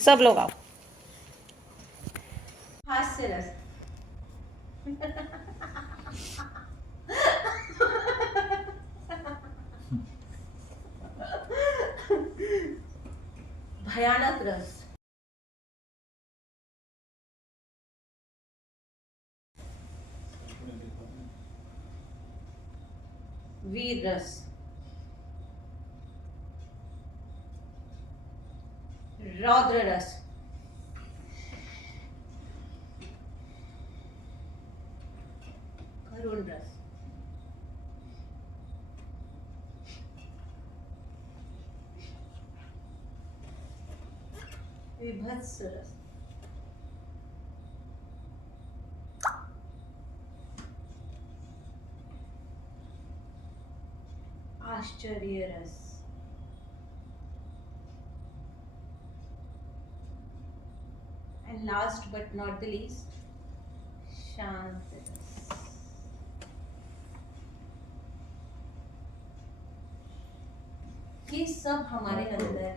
सब लोग आओ। हास्य रस। भयानक रस। वीर रस। रौद्र रस। करुण रस। विभत्स रस। आश्चर्य रस। And last but not the least, शांत रस। ये सब हमारे अंदर है,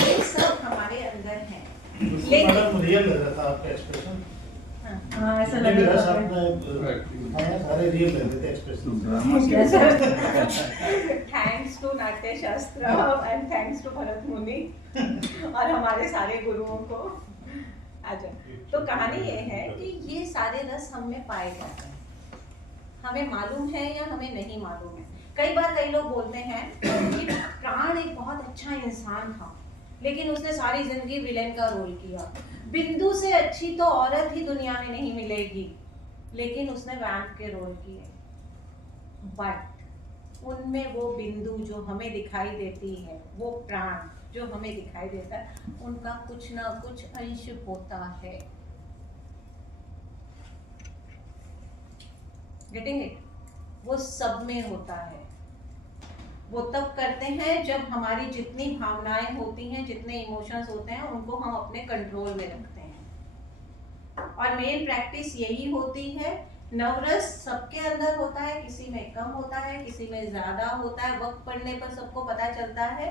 ये सब हमारे अंदर है। लेकिन रियल लग रहा था आपका एक्सप्रेशन। हाँ ऐसा लग रहा था आपने सारे रियल लग रहे थे एक्सप्रेशन। थैंक्स टू नाट्य शास्त्र एंड थैंक्स टू भरत मुनि और हमारे सारे गुरुओं को। आजा। तो कहानी ये है कि ये सारे रस हम में पाए जाते हैं, हमें मालूम है या हमें नहीं मालूम है। कई बार कई लोग बोलते हैं कि प्राण एक बहुत अच्छा इंसान था, लेकिन उसने सारी जिंदगी विलेन का रोल किया। बिंदु से अच्छी तो औरत ही दुनिया में नहीं मिलेगी, लेकिन उसने वैम्प के रोल किए। बट उनमें वो बिंदु जो हमें दिखाई देती है, वो प्राण जो हमें दिखाई देता है, उनका कुछ ना कुछ अंश होता है। Getting it? वो सब में होता है। वो तब करते हैं जब हमारी जितनी भावनाएं होती हैं, जितने इमोशंस होते हैं, उनको हम अपने कंट्रोल में रखते हैं। और मेन प्रैक्टिस यही होती है। नवरस सबके अंदर होता है, किसी में कम होता है, किसी में ज्यादा होता है, वक्त पड़ने पर सबको पता चलता है।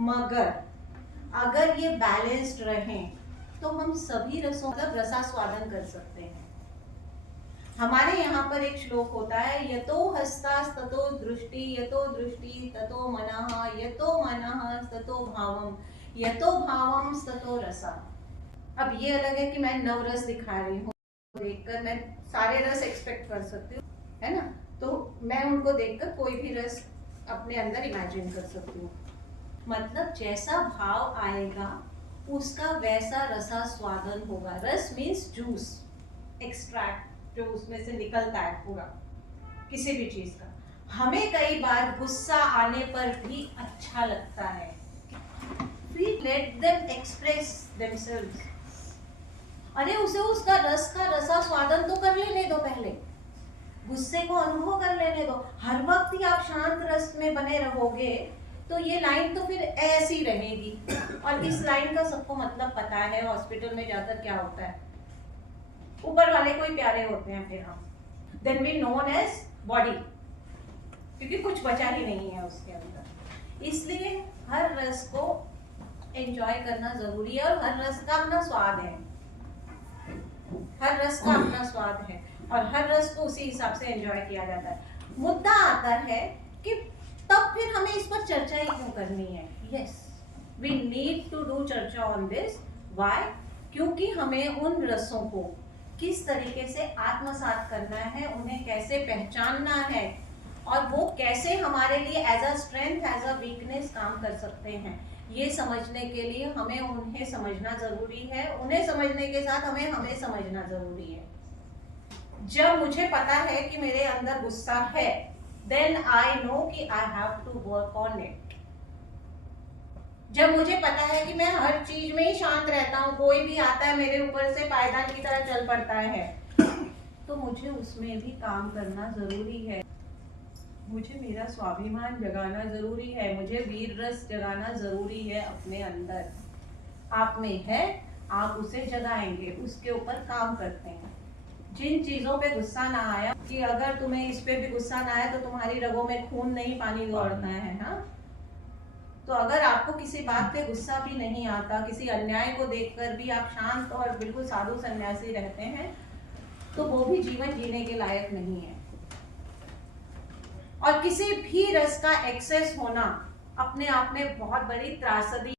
मगर अगर ये बैलेंस्ड रहें तो हम सभी रसों का रसास्वादन कर सकते हैं। हमारे यहाँ पर एक श्लोक होता है, यतो हस्तास्ततो दृष्टि, यतो दृष्टि ततो मनः, यतो मनः ततो भावम, यतो भावम ततो रसा। अब ये अलग है कि मैं नवरस दिखा रही हूँ, देखकर मैं सारे रस एक्सपेक्ट कर सकती हूँ, है ना? तो मैं उनको देखकर कोई भी रस अपने अंदर इमेजिन कर सकती हूँ। मतलब जैसा भाव आएगा उसका वैसा रसास्वादन होगा। रस मीन्स जूस, एक्सट्रैक्ट जो उसमें से निकलता है पूरा किसी भी चीज का। हमें कई बार गुस्सा आने पर भी अच्छा लगता है। We let them express themselves. अरे उसे उसका रस का रसास्वादन तो कर लेने दो, पहले गुस्से को अनुभव कर लेने दो। हर वक्त ही आप शांत रस में बने रहोगे तो ये लाइन तो फिर ऐसी रहेगी। और इस लाइन का सबको मतलब पता है, हॉस्पिटल में जाकर क्या होता है, ऊपर वाले कोई प्यारे होते हैं, फिर हम then we known as body, क्योंकि कुछ बचा ही नहीं है उसके अंदर। इसलिए हर रस को एंजॉय करना जरूरी है, और हर रस का अपना स्वाद है, हर रस का अपना स्वाद है, और हर रस को उसी हिसाब से एंजॉय किया जाता है। मुद्दा आता है कि तब फिर हमें इस पर चर्चा ही क्यों करनी है? Yes, we need to do चर्चा ऑन दिस। व्हाई? क्योंकि हमें उन रसों को किस तरीके से आत्मसात करना है, उन्हें कैसे पहचानना है, और वो कैसे हमारे लिए as a strength, as a weakness काम कर सकते हैं, ये समझने के लिए हमें उन्हें समझना जरूरी है। उन्हें समझने के साथ हमें समझना जरूरी है। जब मुझे पता है कि मेरे अंदर गुस्सा है, देन आई नो कि I have to work on it. जब मुझे पता है कि मैं हर चीज में ही शांत रहता हूँ, कोई भी आता है मेरे ऊपर से पायदान की तरह चल पड़ता है, तो मुझे उसमें भी काम करना जरूरी है। मुझे मेरा स्वाभिमान जगाना जरूरी है, मुझे वीर रस जगाना जरूरी है अपने अंदर। आप में है, आप उसे जगाएंगे, उसके ऊपर काम करते हैं। जिन चीजों पे गुस्सा ना आया, कि अगर तुम्हें इस पे भी गुस्सा ना आया तो तुम्हारी रगों में खून नहीं, पानी दौड़ना है। हाँ, तो अगर आपको किसी बात पे गुस्सा भी नहीं आता, किसी अन्याय को देखकर भी आप शांत और बिल्कुल साधु सन्यासी रहते हैं, तो वो भी जीवन जीने के लायक नहीं है। और किसी भी रस का एक्सेस होना अपने आप में बहुत बड़ी त्रासदी